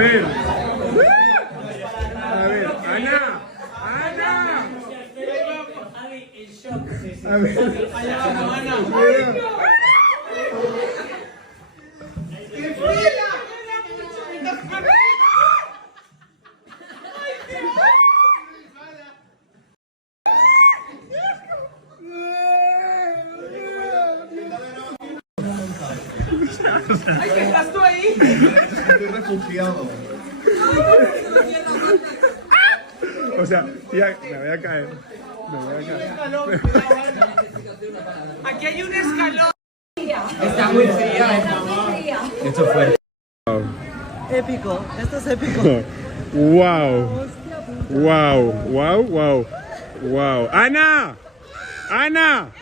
ver. A ver, Ana. Ana. A ver. ¡Qué fría! ¡Ay, que estás tú ahí! Estoy refugiado. O sea, tía, me voy a caer. Me voy a caer. Aquí hay un escalón. Está muy fría. Esto es fuerte. Épico, esto es épico. Wow. Wow, wow, wow. Wow. Ana. Ana.